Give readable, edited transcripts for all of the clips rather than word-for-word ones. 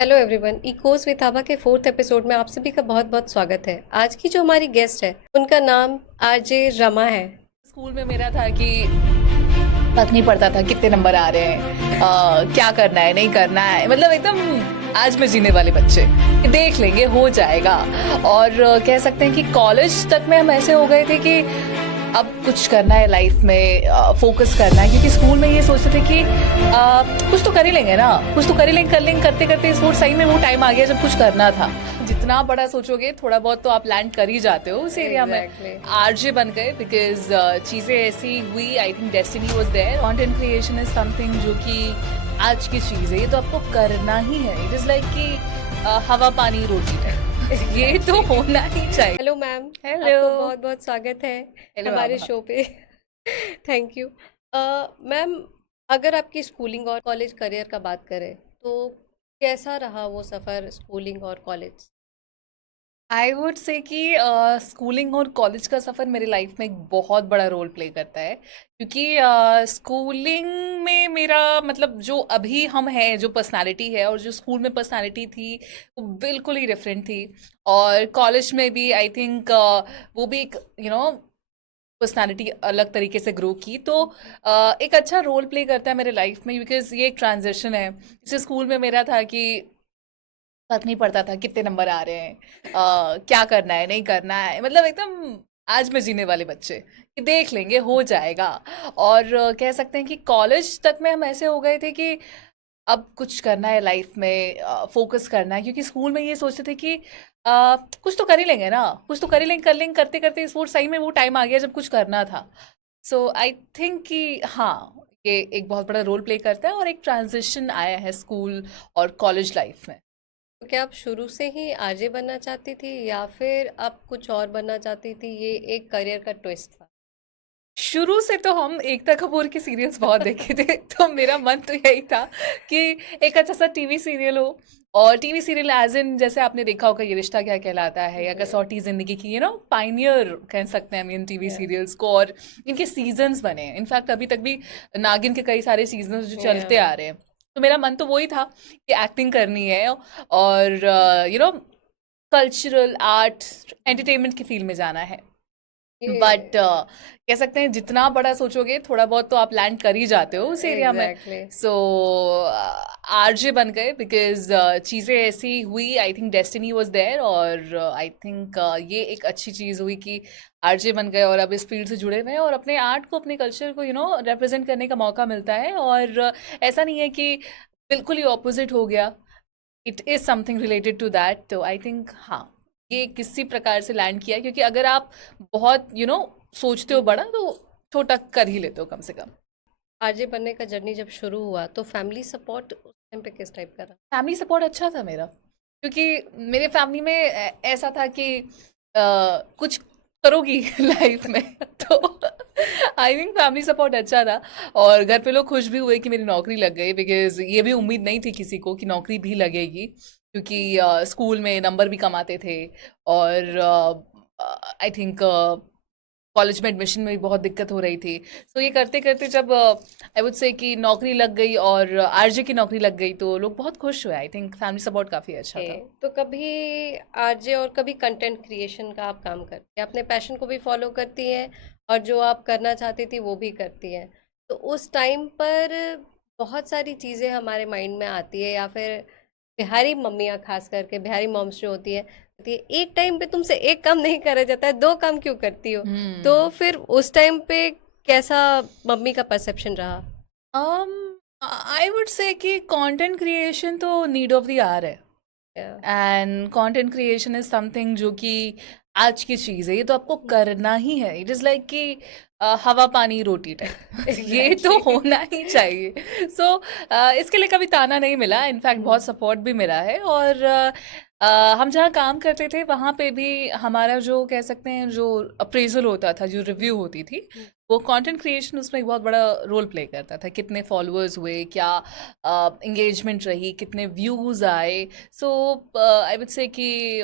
Hello everyone, Eeco with आभा के fourth episode में आप सभी का बहुत बहुत स्वागत है। आज की जो हमारी गेस्ट है उनका नाम आरजे रमा है। स्कूल में मेरा था कि फर्क नहीं पड़ता था कितने नंबर आ रहे हैं, क्या करना है नहीं करना है, मतलब एकदम आज में जीने वाले बच्चे कि देख लेंगे हो जाएगा। और कह सकते हैं कि कॉलेज तक में हम ऐसे हो गए थे कि अब कुछ करना है लाइफ में, फोकस करना है, क्योंकि स्कूल में ये सोचते थे कि कुछ तो कर ही लेंगे ना, कुछ तो कर ही लेंगे, कर लेंगे, करते करते इस सही में वो टाइम आ गया जब कुछ करना था। जितना बड़ा सोचोगे थोड़ा बहुत तो आप लैंड कर ही जाते हो उस एरिया में। Exactly. आरजे बन गए बिकॉज चीजें ऐसी हुई, I think destiny was there. Content creation is something जो कि आज की चीज है, ये तो आपको करना ही है। इट इज लाइक कि हवा पानी रोटी है। ये तो होना ही चाहिए। Hello ma'am, hello. आपको बहुत बहुत स्वागत है हेलो हमारे आभा। शो पे। Thank you. मैम, अगर आपकी स्कूलिंग और कॉलेज करियर का बात करें तो कैसा रहा वो सफ़र, स्कूलिंग और कॉलेज? आई वुड से कि स्कूलिंग और कॉलेज का सफ़र मेरी लाइफ में एक बहुत बड़ा रोल प्ले करता है, क्योंकि स्कूलिंग में मेरा मतलब जो अभी हम हैं, जो पर्सनालिटी है और जो स्कूल में पर्सनालिटी थी वो बिल्कुल ही डिफरेंट थी। और कॉलेज में भी आई थिंक वो भी एक पर्सनालिटी अलग तरीके से ग्रो की। तो एक अच्छा रोल प्ले करता है मेरे लाइफ में, बिकॉज ये एक ट्रांजिशन है। जैसे स्कूल में मेरा था कि फर्क नहीं पड़ता था कितने नंबर आ रहे हैं, क्या करना है नहीं करना है, मतलब एकदम आज में जीने वाले बच्चे कि देख लेंगे हो जाएगा। और कह सकते हैं कि कॉलेज तक में हम ऐसे हो गए थे कि अब कुछ करना है लाइफ में, फोकस करना है, क्योंकि स्कूल में ये सोचते थे कि कुछ तो कर ही लेंगे ना, कुछ तो कर ही लेंगे, कर लेंगे, करते करते इस वो सही में वो टाइम आ गया जब कुछ करना था। सो आई थिंक कि हाँ, ये एक बहुत बड़ा रोल प्ले करता है और एक ट्रांजिशन आया है स्कूल और कॉलेज लाइफ में। तो क्या आप शुरू से ही आरजे बनना चाहती थी या फिर आप कुछ और बनना चाहती थी? ये एक करियर का ट्विस्ट था। शुरू से तो हम एकता कपूर की सीरियल्स बहुत देखे थे, तो मेरा मन तो यही था कि एक अच्छा सा टीवी सीरियल हो। और टीवी सीरियल एज इन, जैसे आपने देखा होगा ये रिश्ता क्या कहलाता है या जी। कसौटी जिंदगी की, पाइनियर कह सकते हैं हम इन टीवी या सीरियल्स को। और इनके सीजन्स बने, इनफैक्ट अभी तक भी नागिन के कई सारे सीजन्स जो या चलते आ रहे हैं। तो मेरा मन तो वही था कि एक्टिंग करनी है और कल्चरल आर्ट एंटरटेनमेंट की फील्ड में जाना है। बट ये कह सकते हैं जितना बड़ा सोचोगे थोड़ा बहुत तो आप लैंड कर ही जाते हो उस एरिया में। एग्जैक्टली। सो आरजे बन गए बिकॉज चीज़ें ऐसी हुई, I think destiny was there. और आई थिंक ये एक अच्छी चीज़ हुई कि आरजे बन गए और अब इस फील्ड से जुड़े हुए हैं और अपने आर्ट को, अपने कल्चर को रिप्रेजेंट करने का मौका मिलता है। और ऐसा नहीं है कि बिल्कुल ही ऑपोजिट हो गया, it is something related to that. तो आई थिंक हाँ, ये किसी प्रकार से लैंड किया है, क्योंकि अगर आप बहुत सोचते हो बड़ा तो छोटा कर ही लेते हो कम से कम। आरजे बनने का जर्नी जब शुरू हुआ तो फैमिली सपोर्ट उस टाइम पे किस टाइप का था? फैमिली सपोर्ट अच्छा था मेरा, क्योंकि मेरे फैमिली में ऐसा था कि कुछ करोगी लाइफ में तो आई थिंक फैमिली सपोर्ट अच्छा था। और घर पे लोग खुश भी हुए कि मेरी नौकरी लग गई, बिकॉज ये भी उम्मीद नहीं थी किसी को कि नौकरी भी लगेगी, क्योंकि स्कूल में नंबर भी कम आते थे। और आई थिंक कॉलेज में एडमिशन में भी बहुत दिक्कत हो रही थी। सो ये करते करते जब आई वुड से कि नौकरी लग गई और आरजे की नौकरी लग गई तो लोग बहुत खुश हुए। आई थिंक फैमिली सपोर्ट काफ़ी अच्छा ओके, था। तो कभी आरजे और कभी कंटेंट क्रिएशन का आप काम करती हैं, अपने पैशन को भी फॉलो करती हैं और जो आप करना चाहती थी वो भी करती हैं। तो उस टाइम पर बहुत सारी चीज़ें हमारे माइंड में आती है, या फिर बिहारी मम्मियाँ खास करके बिहारी मॉम्स जो होती है कहती है एक टाइम पे तुमसे एक काम नहीं करा जाता है, दो काम क्यों करती हो? तो हम्म। फिर उस टाइम पे कैसा मम्मी का परसेप्शन रहा? um आई वुड से कि कंटेंट क्रिएशन तो नीड ऑफ द आवर है। या and content creation is something जो कि आज की चीज़ है, ये तो आपको करना ही है। इट इज़ लाइक कि हवा पानी रोटी टाइप ये तो एग्जैक्टली। होना ही चाहिए। सो इसके लिए कभी ताना नहीं मिला, इनफैक्ट बहुत सपोर्ट भी मिला है। और हम जहाँ काम करते थे वहाँ पे भी हमारा जो कह सकते हैं जो अप्रेजल होता था, जो रिव्यू होती थी, वो कंटेंट क्रिएशन उसमें एक बहुत बड़ा रोल प्ले करता था। कितने फॉलोअर्स हुए, क्या एंगेजमेंट रही, कितने व्यूज आए। सो आई वुड से कि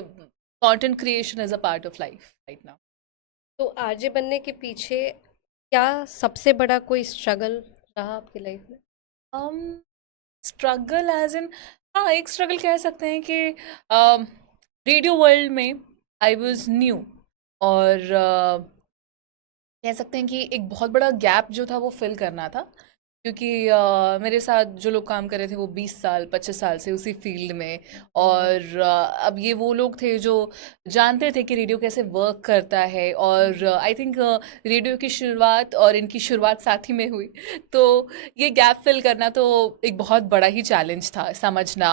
content creation is a part of life right now. तो आरजे बनने के पीछे क्या सबसे बड़ा कोई स्ट्रगल रहा आपकी लाइफ में? स्ट्रगल एज इन हाँ, एक स्ट्रगल कह सकते हैं कि रेडियो वर्ल्ड में आई वाज न्यू, और कह सकते हैं कि एक बहुत बड़ा गैप जो था वो फिल करना था, क्योंकि मेरे साथ जो लोग काम कर रहे थे वो 20 साल 25 साल से उसी फील्ड में, और अब ये वो लोग थे जो जानते थे कि रेडियो कैसे वर्क करता है, और आई थिंक रेडियो की शुरुआत और इनकी शुरुआत साथ ही में हुई। तो ये गैप फिल करना तो एक बहुत बड़ा ही चैलेंज था, समझना,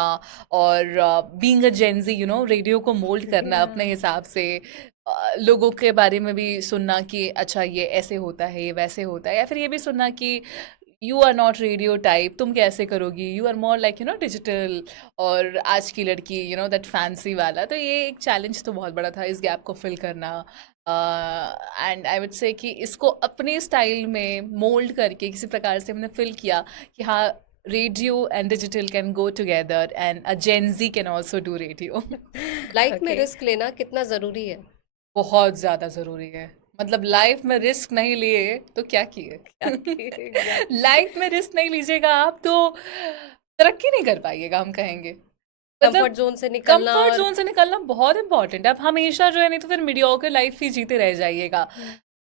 और बीइंग अ जेंजी रेडियो को मोल्ड करना अपने या हिसाब से, लोगों के बारे में भी सुनना कि अच्छा ये ऐसे होता है, ये वैसे होता है, या फिर ये भी सुनना कि you are not radio type, तुम कैसे करोगी, you are more like digital, और आज की लड़की दैट फैंसी वाला। तो ये एक चैलेंज तो बहुत बड़ा था, इस गैप को फिल करना। एंड आई वुड से कि इसको अपने स्टाइल में मोल्ड करके किसी प्रकार से हमने फिल किया कि हाँ, radio and digital can go together, and a Gen can also do radio. लाइफ में ओके। रिस्क लेना कितना ज़रूरी है? बहुत ज़्यादा ज़रूरी है। मतलब लाइफ में रिस्क नहीं लिए तो क्या किए? क्या कि एग्जैक्टली। लाइफ में रिस्क नहीं लीजिएगा आप तो तरक्की नहीं कर पाइएगा, हम कहेंगे। कंफर्ट मतलब जोन से निकलना कंफर्ट और जोन से निकलना बहुत इंपॉर्टेंट है। आप हमेशा जो है, नहीं तो फिर मीडियोकर लाइफ ही जीते रह जाइएगा।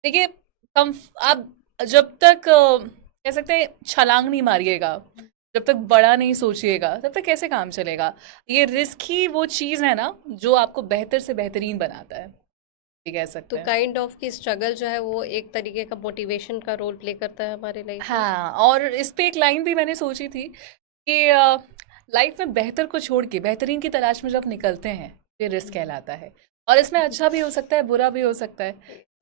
देखिए, कम आप जब तक कह सकते हैं छलांग नहीं मारिएगा, जब तक बड़ा नहीं सोचिएगा, तब तक कैसे काम चलेगा? ये रिस्क ही वो चीज़ है ना जो आपको बेहतर से बेहतरीन बनाता है, ये कह तो सकते हैं। काइंड ऑफ की स्ट्रगल जो है वो एक तरीके का मोटिवेशन का रोल प्ले करता है हमारे लाइफ में। हाँ, और इस पे एक लाइन भी मैंने सोची थी कि लाइफ में बेहतर को छोड़ के बेहतरीन की तलाश में जब निकलते हैं, ये रिस्क कहलाता है। और इसमें अच्छा भी हो सकता है, बुरा भी हो सकता है,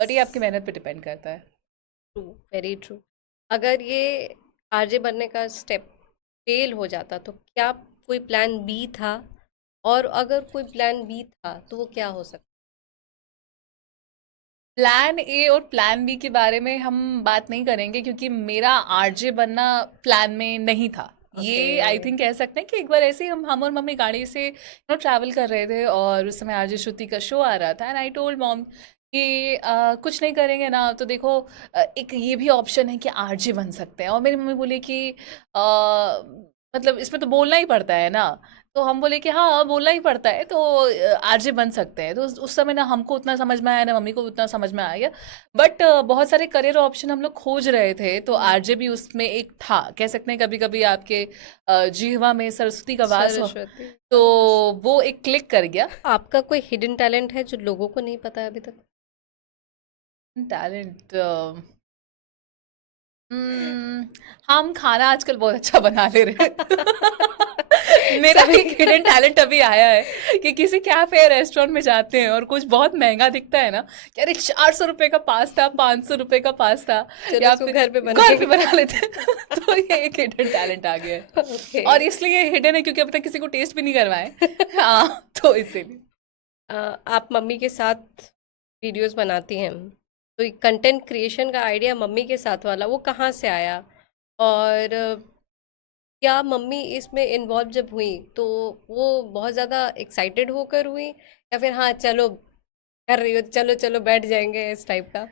बट ये आपकी मेहनत पे डिपेंड करता है। True, very true. अगर ये आरजे बनने का स्टेप फेल हो जाता तो क्या कोई प्लान बी था? और अगर कोई प्लान बी था तो वो क्या हो सकता? प्लान ए और प्लान बी के बारे में हम बात नहीं करेंगे, क्योंकि मेरा आरजे बनना प्लान में नहीं था। ओके। ये आई थिंक कह सकते हैं कि एक बार ऐसे ही हम और मम्मी गाड़ी से ट्रैवल कर रहे थे, और उस समय आरजे श्रुति का शो आ रहा था, एंड आई टोल्ड मॉम कि कुछ नहीं करेंगे ना तो देखो, एक ये भी ऑप्शन है कि आरजे बन सकते हैं। और मेरी मम्मी बोली कि मतलब इसमें तो बोलना ही पड़ता है ना। तो हम बोले कि हाँ, बोलना ही पड़ता है, तो आरजे बन सकते हैं। तो उस समय ना हमको उतना समझ में आया, ना मम्मी को उतना समझ में आया। बट बहुत सारे करियर ऑप्शन हम लोग खोज रहे थे, तो आरजे भी उसमें एक था। कह सकते हैं कभी कभी आपके जिह्वा में सरस्वती का वास हो, सरस्वती तो का वास। वो एक क्लिक कर गया। आपका कोई हिडन टैलेंट है जो लोगों को नहीं पता है अभी तक? टैलेंट, हम खाना आजकल बहुत अच्छा बना ले रहे हैं। मेरा सभी एक हिडन टैलेंट अभी आया है कि किसी कैफे या रेस्टोरेंट में जाते हैं और कुछ बहुत महंगा दिखता है ना, कि अरे 400 रुपए का पास्ता, 500 रुपए का पास्ता, चलो या इसको फिर घर पे घर पे बनाएंगे। बना लेते हैं। तो ये एक हिडन टैलेंट आ गया है, ओके। और इसलिए हिडन है क्योंकि अभी तक किसी को टेस्ट भी नहीं करवाए। हाँ, तो इसीलिए। आप मम्मी के साथ वीडियोस बनाती हैं, तो ये कंटेंट क्रिएशन का आइडिया मम्मी के साथ वाला वो कहाँ से आया? और क्या मम्मी इसमें इन्वॉल्व जब हुई तो वो बहुत ज़्यादा एक्साइटेड होकर हुई, या फिर हाँ चलो कर रही हो, चलो चलो बैठ जाएंगे इस टाइप का?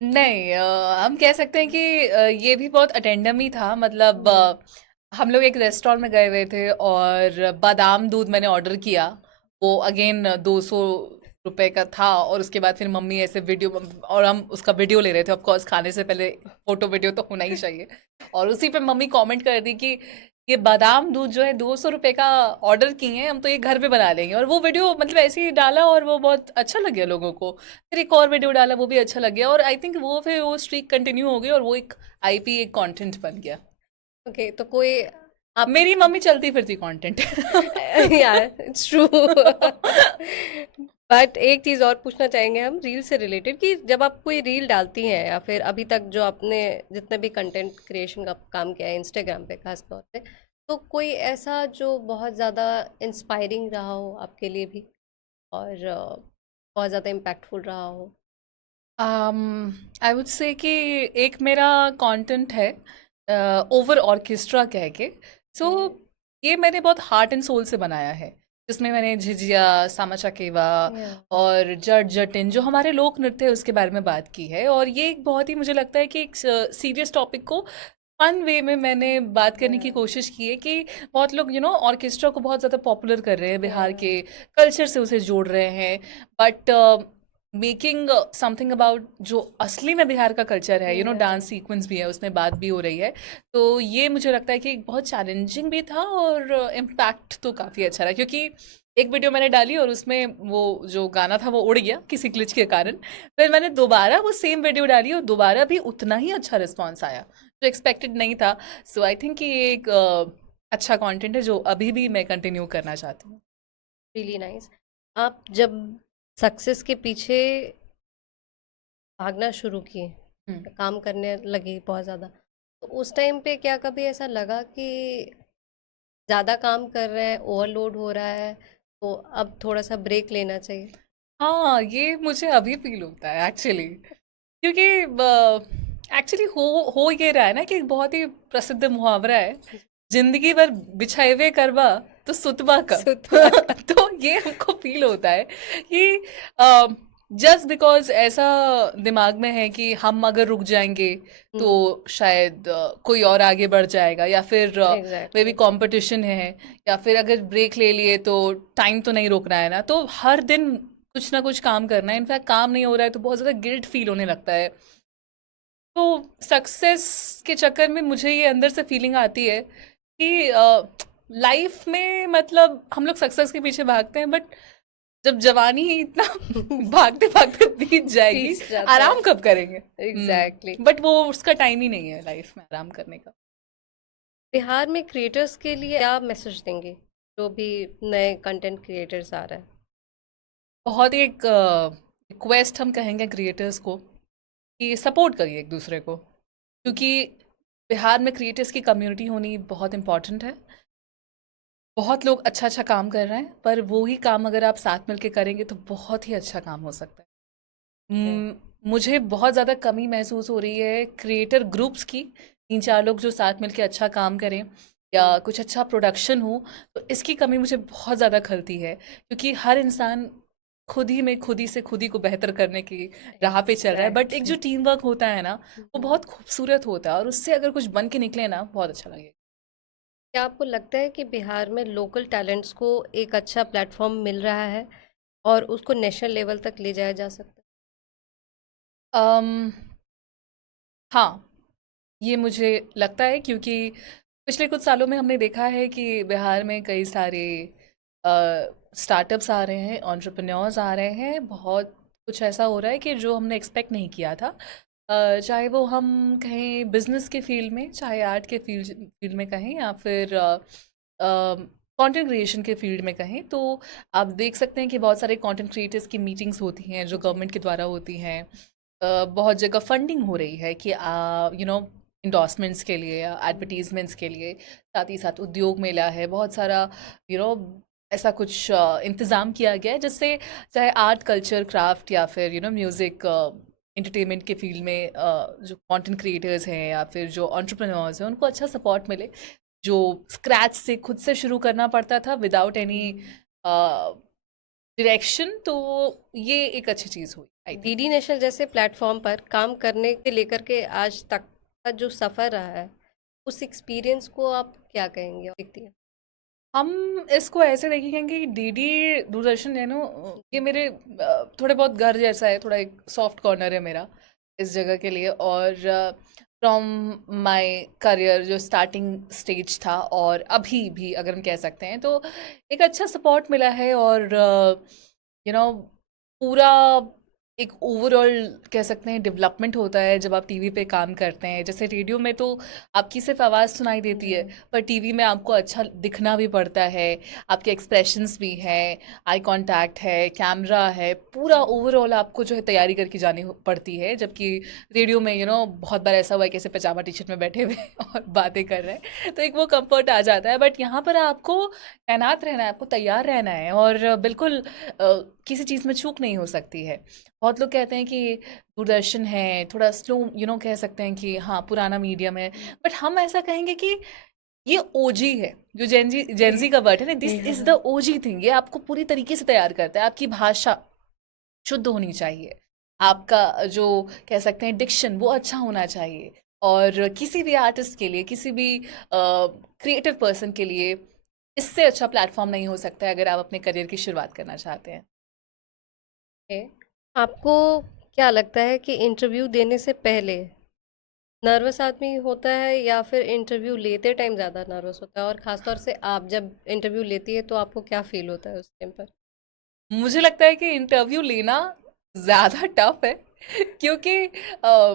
नहीं, हम कह सकते हैं कि ये भी बहुत अटेंडम ही था। मतलब हम्म। हम लोग एक रेस्टोरेंट में गए हुए थे, और बादाम दूध मैंने ऑर्डर किया। वो अगेन 200 रुपए का था, और उसके बाद फिर मम्मी ऐसे वीडियो, और हम उसका वीडियो ले रहे थे। ऑफ कोर्स खाने से पहले फोटो वीडियो तो होना ही चाहिए। और उसी पे मम्मी कमेंट कर दी कि ये बादाम दूध जो है 200 रुपए का ऑर्डर किए हैं, हम तो ये घर पे बना लेंगे। और वो वीडियो मतलब ऐसे ही डाला, और वो बहुत अच्छा लग गया लोगों को। फिर एक और वीडियो डाला, वो भी अच्छा लग गया, और आई थिंक वो फिर वो स्ट्रीक कंटिन्यू हो गई, और वो एक आईपी, एक कंटेंट बन गया। ओके, तो कोई आप मेरी मम्मी चलती फिरती कंटेंट। यार इट्स ट्रू। बट एक चीज़ और पूछना चाहेंगे हम रील से रिलेटेड, कि जब आप कोई रील डालती हैं या फिर अभी तक जो आपने जितने भी कंटेंट क्रिएशन का काम किया है इंस्टाग्राम पे खास तौर पे, तो कोई ऐसा जो बहुत ज़्यादा इंस्पायरिंग रहा हो आपके लिए भी, और बहुत ज़्यादा इम्पैक्टफुल रहा हो? आई वुड से कि एक मेरा कंटेंट है ओवर ऑर्केस्ट्रा कह के। So okay. ये मैंने बहुत हार्ट एंड सोल से बनाया है, जिसमें मैंने झिझिया, सामा चकेवा, या और जट जटिन जो हमारे लोक नृत्य है उसके बारे में बात की है। और ये एक बहुत ही, मुझे लगता है कि एक सीरियस टॉपिक को फन वे में मैंने बात करने की हाँ, कोशिश की है कि बहुत लोग ऑर्केस्ट्रा को बहुत ज़्यादा पॉपुलर कर रहे हैं, बिहार हाँ, के कल्चर से उसे जोड़ रहे हैं, बट मेकिंग समथिंग अबाउट जो असली में बिहार का कल्चर है, हाँ, डांस सीक्वेंस भी है, उसमें बात भी हो रही है। तो ये मुझे लगता है कि बहुत चैलेंजिंग भी था और इम्पैक्ट तो काफ़ी अच्छा रहा, क्योंकि एक वीडियो मैंने डाली और उसमें वो जो गाना था वो उड़ गया किसी ग्लिच के कारण। फिर मैंने दोबारा वो सेम वीडियो डाली और दोबारा भी उतना ही अच्छा रिस्पॉन्स आया जो एक्सपेक्टेड नहीं था। सो आई थिंक कि ये एक अच्छा कंटेंट है जो अभी भी मैं कंटिन्यू करना चाहती हूँ। Really nice. आप जब सक्सेस के पीछे भागना शुरू किए, हम्म। काम करने लगी बहुत ज़्यादा, तो उस टाइम पे क्या कभी ऐसा लगा कि ज़्यादा काम कर रहे हैं, ओवरलोड हो रहा है, तो अब थोड़ा सा ब्रेक लेना चाहिए? हाँ, ये मुझे अभी फील होता है एक्चुअली, क्योंकि एक्चुअली हो ये रहा है ना कि एक बहुत ही प्रसिद्ध मुहावरा है, जिंदगी भर बिछाए हुए करवा तो सुतबा कब। सुतवा का। तो ये हमको फील होता है कि जस्ट बिकॉज ऐसा दिमाग में है कि हम अगर रुक जाएंगे तो हम्म। शायद कोई और आगे बढ़ जाएगा, या फिर मे बी एग्जैक्टली। कंपटीशन है, या फिर अगर ब्रेक ले लिए तो टाइम तो नहीं रोकना है ना, तो हर दिन कुछ ना कुछ काम करना है। इनफैक्ट काम नहीं हो रहा है तो बहुत ज़्यादा गिल्ट फील होने लगता है। तो सक्सेस के चक्कर में मुझे ये अंदर से फीलिंग आती है कि लाइफ में मतलब हम लोग सक्सेस के पीछे भागते हैं, बट जब जवानी ही इतना भागते भागते बीत जाएगी, पीस जाता है। आराम कब करेंगे। एग्जैक्टली। बट वो उसका टाइम ही नहीं है लाइफ में आराम करने का। बिहार में क्रिएटर्स के लिए क्या मैसेज देंगे, जो भी नए कंटेंट क्रिएटर्स आ रहे हैं? बहुत ही एक रिक्वेस्ट हम कहेंगे क्रिएटर्स को कि सपोर्ट करिए एक दूसरे को, क्योंकि बिहार में क्रिएटर्स की कम्युनिटी होनी बहुत इम्पॉर्टेंट है। बहुत लोग अच्छा अच्छा काम कर रहे हैं, पर वो ही काम अगर आप साथ मिलके करेंगे तो बहुत ही अच्छा काम हो सकता है। Okay. मुझे बहुत ज़्यादा कमी महसूस हो रही है क्रिएटर ग्रुप्स की, तीन चार लोग जो साथ मिलके अच्छा काम करें या हम्म। कुछ अच्छा प्रोडक्शन हो, तो इसकी कमी मुझे बहुत ज़्यादा खलती है, क्योंकि हर इंसान खुद ही में खुद ही से खुद ही को बेहतर करने की राह पे चल रहा है, बट एक जो एग्जैक्टली। टीम वर्क होता है ना, वो बहुत खूबसूरत होता है, और उससे अगर कुछ बन के निकले ना, बहुत अच्छा लगेगा। क्या आपको लगता है कि बिहार में लोकल टैलेंट्स को एक अच्छा प्लेटफॉर्म मिल रहा है और उसको नेशनल लेवल तक ले जाया जा सकता अम, हाँ, ये मुझे लगता है, क्योंकि पिछले कुछ सालों में हमने देखा है कि बिहार में कई सारे स्टार्टअप्स आ रहे हैं, एंटरप्रेन्योर्स आ रहे हैं, बहुत कुछ ऐसा हो रहा है कि जो हमने एक्सपेक्ट नहीं किया था। चाहे वो हम कहें बिजनेस के फील्ड में, चाहे आर्ट के फील्ड फील्ड में कहें, या फिर कंटेंट क्रिएशन के फील्ड में कहें, तो आप देख सकते हैं कि बहुत सारे कंटेंट क्रिएटर्स की मीटिंग्स होती हैं जो है? जी। गवर्नमेंट के द्वारा होती हैं। बहुत जगह फंडिंग हो रही है कि इंडोर्समेंट्स के लिए या एडवर्टीजमेंट्स के लिए, साथ ही साथ उद्योग मेला है, बहुत सारा यू नो ऐसा कुछ इंतज़ाम किया गया है, जिससे चाहे आर्ट कल्चर क्राफ्ट या फिर म्यूज़िक एंटरटेनमेंट के फील्ड में जो कंटेंट क्रिएटर्स हैं या फिर जो एंटरप्रेन्योर्स हैं, उनको अच्छा सपोर्ट मिले। जो स्क्रैच से खुद से शुरू करना पड़ता था विदाउट एनी डायरेक्शन, तो ये एक अच्छी चीज़ हुई आई थिंक। डीडी नेशनल जैसे प्लेटफॉर्म पर काम करने के लेकर के आज तक का जो सफ़र रहा है, उस एक्सपीरियंस को आप क्या कहेंगे, देखती हैं? हम इसको ऐसे देखेंगे कि डीडी दूरदर्शन ये मेरे थोड़े बहुत घर जैसा है, थोड़ा एक सॉफ्ट कॉर्नर है मेरा इस जगह के लिए। और फ्रॉम माय करियर जो स्टार्टिंग स्टेज था और अभी भी अगर हम कह सकते हैं, तो एक अच्छा सपोर्ट मिला है। और पूरा एक ओवरऑल कह सकते हैं डेवलपमेंट होता है जब आप टीवी पे काम करते हैं। जैसे रेडियो में तो आपकी सिर्फ आवाज़ सुनाई देती है, हम्म। पर टीवी में आपको अच्छा दिखना भी पड़ता है, आपके एक्सप्रेशंस भी हैं, आई कांटेक्ट है, कैमरा है, पूरा ओवरऑल आपको जो है तैयारी करके जानी पड़ती है। जबकि रेडियो में बहुत बार ऐसा हुआ है कि ऐसे पजामा टी शर्ट में बैठे हुए और बातें कर रहे हैं, तो एक वो कंफर्ट आ जाता है। बट यहाँ पर आपको तैनात रहना है, आपको तैयार रहना है, और बिल्कुल किसी चीज़ में चूक नहीं हो सकती है। बहुत लोग कहते हैं कि दूरदर्शन है थोड़ा स्लो, कह सकते हैं कि हाँ पुराना मीडियम है, बट हम ऐसा कहेंगे कि ये ओजी है। जो जेनजी का वर्ड है ना, this is the OG thing. ये आपको पूरी तरीके से तैयार करता है। आपकी भाषा शुद्ध होनी चाहिए, आपका जो कह सकते हैं डिक्शन वो अच्छा होना चाहिए, और किसी भी आर्टिस्ट के लिए, किसी भी क्रिएटिव पर्सन के लिए इससे अच्छा प्लेटफॉर्म नहीं हो सकता है अगर आप अपने करियर की शुरुआत करना चाहते हैं। ओके। आपको क्या लगता है कि इंटरव्यू देने से पहले नर्वस आदमी होता है या फिर इंटरव्यू लेते टाइम ज़्यादा नर्वस होता है, और ख़ास तौर से आप जब इंटरव्यू लेती है तो आपको क्या फील होता है उस टाइम पर? मुझे लगता है कि इंटरव्यू लेना ज़्यादा टफ है क्योंकि अ,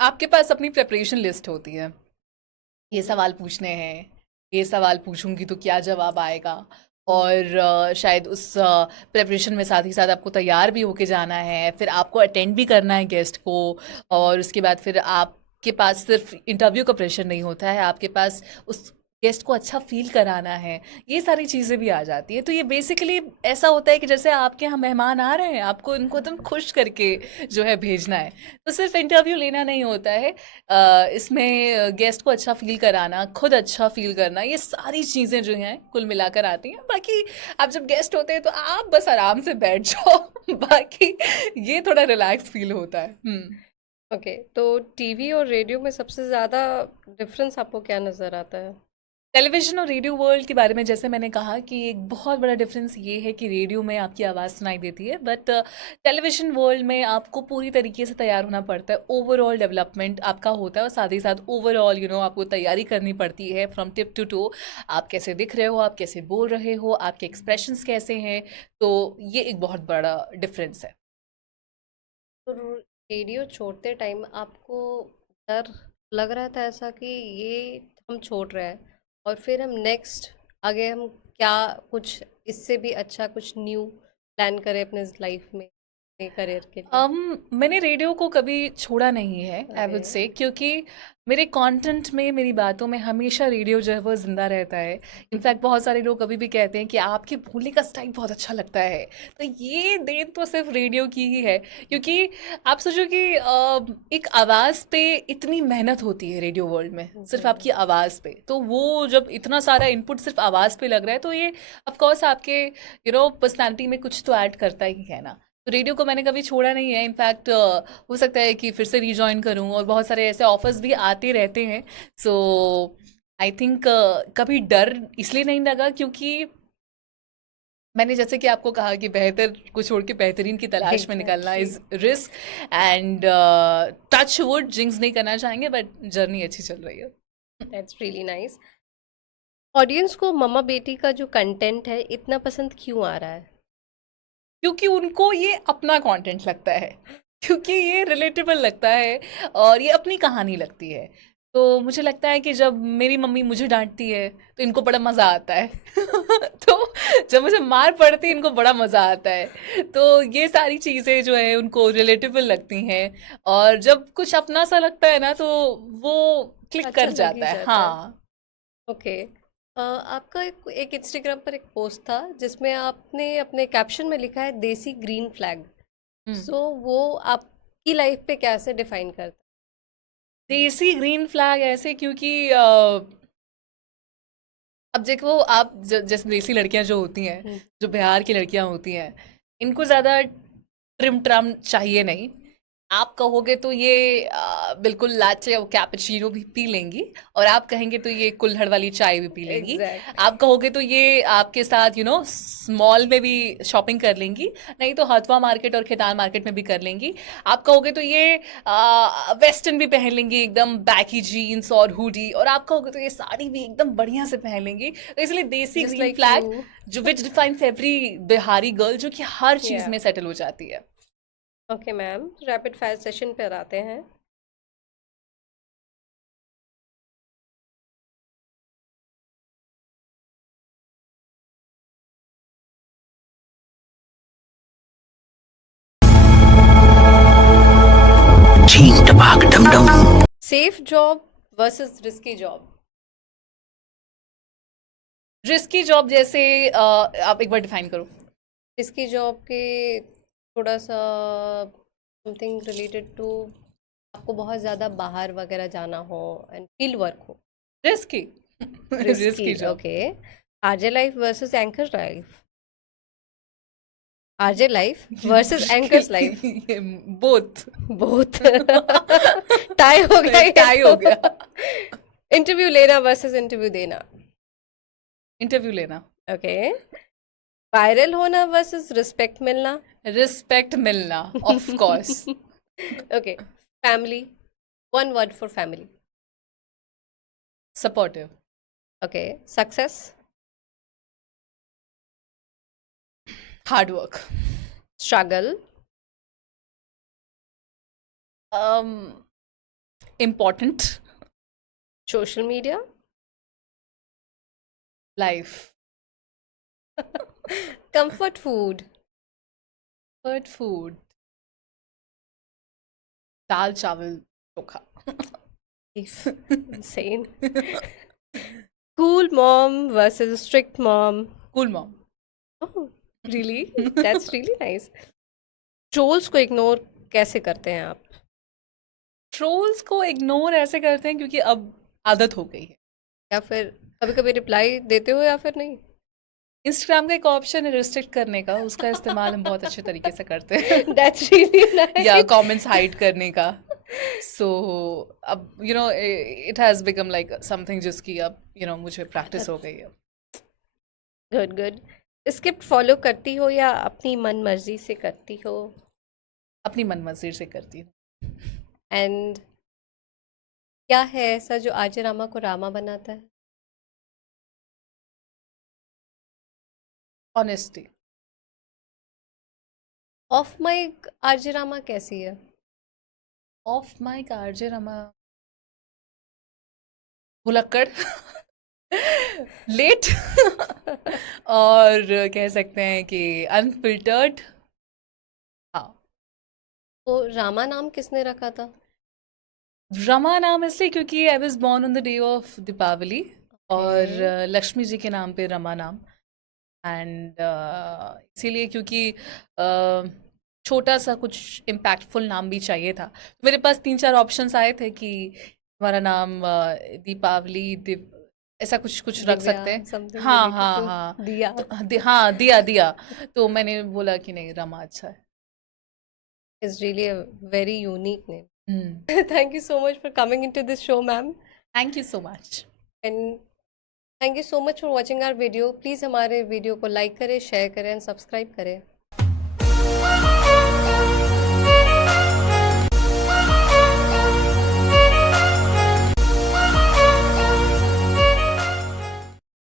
आपके पास अपनी प्रिपरेशन लिस्ट होती है। ये सवाल पूछने हैं, ये सवाल पूछूंगी तो क्या जवाब आएगा, और शायद उस प्रिपरेशन में साथ ही साथ आपको तैयार भी होके जाना है, फिर आपको अटेंड भी करना है गेस्ट को, और उसके बाद फिर आपके पास सिर्फ इंटरव्यू का प्रेशर नहीं होता है, आपके पास उस गेस्ट को अच्छा फील कराना है। ये सारी चीज़ें भी आ जाती है, तो ये बेसिकली ऐसा होता है कि जैसे आपके यहाँ मेहमान आ रहे हैं, आपको इनको एकदम खुश करके जो है भेजना है। तो सिर्फ इंटरव्यू लेना नहीं होता है, इसमें गेस्ट को अच्छा फ़ील कराना, खुद अच्छा फ़ील करना, ये सारी चीज़ें जो हैं कुल मिलाकर आती हैं। बाकी आप जब गेस्ट होते हैं तो आप बस आराम से बैठ जाओ बाकी ये थोड़ा रिलैक्स फ़ील होता है। ओके, तो टीवी और रेडियो में सबसे ज़्यादा डिफरेंस आपको क्या नज़र आता है? टेलीविज़न और रेडियो वर्ल्ड के बारे में जैसे मैंने कहा कि एक बहुत बड़ा डिफरेंस ये है कि रेडियो में आपकी आवाज़ सुनाई देती है, बट टेलीविज़न वर्ल्ड में आपको पूरी तरीके से तैयार होना पड़ता है, ओवरऑल डेवलपमेंट आपका होता है, और साथ ही साथ ओवरऑल आपको तैयारी करनी पड़ती है फ्रॉम टिप टू टो। आप कैसे दिख रहे हो, आप कैसे बोल रहे हो, आपके एक्सप्रेशंस कैसे हैं, तो ये एक बहुत बड़ा डिफरेंस है। तो रेडियो छोड़ते टाइम आपको डर लग रहा था ऐसा कि ये हम छोड़ रहे हैं और फिर हम नेक्स्ट आगे हम क्या कुछ इससे भी अच्छा कुछ न्यू प्लान करें अपने लाइफ में, अपने करियर के लिए? मैंने रेडियो को कभी छोड़ा नहीं है, आई अरे। वुड से, क्योंकि मेरे कंटेंट में, मेरी बातों में हमेशा रेडियो जो है वो ज़िंदा रहता है। इनफैक्ट बहुत सारे लोग कभी भी कहते हैं कि आपके बोलने का स्टाइल बहुत अच्छा लगता है, तो ये देन तो सिर्फ रेडियो की ही है, क्योंकि आप सोचो कि एक आवाज़ पे इतनी मेहनत होती है रेडियो वर्ल्ड में, सिर्फ जी। आपकी आवाज़ पे, तो वो जब इतना सारा इनपुट सिर्फ आवाज़ पे लग रहा है, तो ये ऑफ कोर्स आपके पर्सनैलिटी में कुछ तो ऐड करता ही है ना। तो रेडियो को मैंने कभी छोड़ा नहीं है, इनफैक्ट हो सकता है कि फिर से रीजॉइन करूं, और बहुत सारे ऐसे ऑफर्स भी आते रहते हैं। सो आई थिंक कभी डर इसलिए नहीं लगा क्योंकि मैंने जैसे कि आपको कहा कि बेहतर को छोड़ के बेहतरीन की तलाश में निकलना exactly. Is risk, and touch wood, jinx नहीं करना चाहेंगे, बट जर्नी अच्छी चल रही है। That's really nice. ऑडियंस को मम्मा बेटी का जो कंटेंट है इतना पसंद क्यों आ रहा है? क्योंकि उनको ये अपना कंटेंट लगता है, क्योंकि ये रिलेटेबल लगता है, और ये अपनी कहानी लगती है। तो मुझे लगता है कि जब मेरी मम्मी मुझे डांटती है तो इनको बड़ा मज़ा आता है तो जब मुझे मार पड़ती है इनको बड़ा मज़ा आता है। तो ये सारी चीज़ें जो है उनको रिलेटेबल लगती हैं, और जब कुछ अपना सा लगता है ना तो वो क्लिक अच्छा कर लग ही जाता है। जाता है। हाँ। ओके। आपका एक इंस्टाग्राम पर एक पोस्ट था जिसमें आपने अपने कैप्शन में लिखा है देसी ग्रीन फ्लैग। हम्म। सो वो आपकी लाइफ पे कैसे डिफाइन करता देसी ग्रीन फ्लैग ऐसे क्योंकि अब देखो आप जैसे देसी लड़कियां जो होती हैं, है? जो बिहार की लड़कियां होती हैं, इनको ज्यादा ट्रिम ट्राम चाहिए नहीं। आप कहोगे तो ये बिल्कुल लाचे और कैपेचिनो भी पी लेंगी, और आप कहेंगे तो ये कुल्हड़ वाली चाय भी पी लेंगी। एग्जैक्टली। आप कहोगे तो ये आपके साथ मॉल में भी शॉपिंग कर लेंगी, नहीं तो हथवा मार्केट और खेतान मार्केट में भी कर लेंगी। आप कहोगे तो ये वेस्टर्न भी पहन लेंगी, एकदम बैकी जीन्स और हुडी, और आप कहोगे तो ये साड़ी भी एकदम बढ़िया से पहन लेंगी। तो इसलिए देसी just green like you. Flag, जो which defines every Bihari girl, जो कि हर चीज या। में सेटल हो जाती है। Okay ma'am, rapid fire session पर आते हैं। झीम टपाक डम डम। Safe job versus risky job? Risky job जैसे आप एक बार डिफाइन करो। रिस्की जॉब के थोड़ा सा समथिंग रिलेटेड टू आपको बहुत ज़्यादा बाहर वगैरह जाना हो एंड फील्ड वर्क हो। Risky risky. Risky job. Okay. RJ life versus anchor life? RJ life versus anchors life, both. Both. Tie हो गया ये टाई हो तो। गया। इंटरव्यू लेना वर्सेस इंटरव्यू देना। इंटरव्यू लेना। ओके। वायरल होना वर्सेस रिस्पेक्ट मिलना। रिस्पेक्ट मिलना, of course. Okay. Family, one word for family. Supportive. Okay. Success, hard work. Struggle, important. Social media, life. Comfort food, bird food, दाल चावल चोखा। insane. Cool mom versus strict mom. Cool mom. Oh, really? That's really nice. Trolls को ignore कैसे करते हैं आप? Trolls को ignore ऐसे करते हैं क्योंकि अब आदत हो गई है। या फिर कभी कभी रिप्लाई देते हो या फिर नहीं? इंस्टाग्राम का एक ऑप्शन है रिस्ट्रिक्ट करने का, उसका इस्तेमाल हम बहुत अच्छे तरीके से करते हैं। That's really या nice. कमेंट्स हाइड करने का। सो अब it has become like something जिसकी अब मुझे प्रैक्टिस हो गई है। Good good. स्क्रिप्ट फॉलो करती हो या अपनी मन मर्जी से करती हो? अपनी मन मर्जी से करती हूँ। एंड क्या है ऐसा जो आर्य रामा को रामा बनाता है? ऑनेस्टी। ऑफ माइक आर्य रामा कैसी है? ऑफ माइक आरजे रमा भुलक्कड़, लेट, और कह सकते हैं कि अनफिल्टर्ड। हाँ। तो रामा नाम किसने रखा था? रमा नाम इसलिए क्योंकि I was born on the day of Deepawali, और लक्ष्मी जी के नाम पे रमा नाम। एंड इसीलिए क्योंकि छोटा सा कुछ इम्पैक्टफुल नाम भी चाहिए था। मेरे पास 3-4 ऑप्शंस आए थे कि हमारा नाम दीपावली ऐसा कुछ कुछ रख दिव्या, सकते हैं। something हाँ related हाँ to हाँ। दिया। हाँ, दिया दिया। तो मैंने बोला कि नहीं, रमा अच्छा है। Is really a very unique name. Hmm. Thank you so much for coming into this show, ma'am. Thank you so much. And thank you so much for watching our video. Please हमारे video को like करें, share करें and subscribe करें।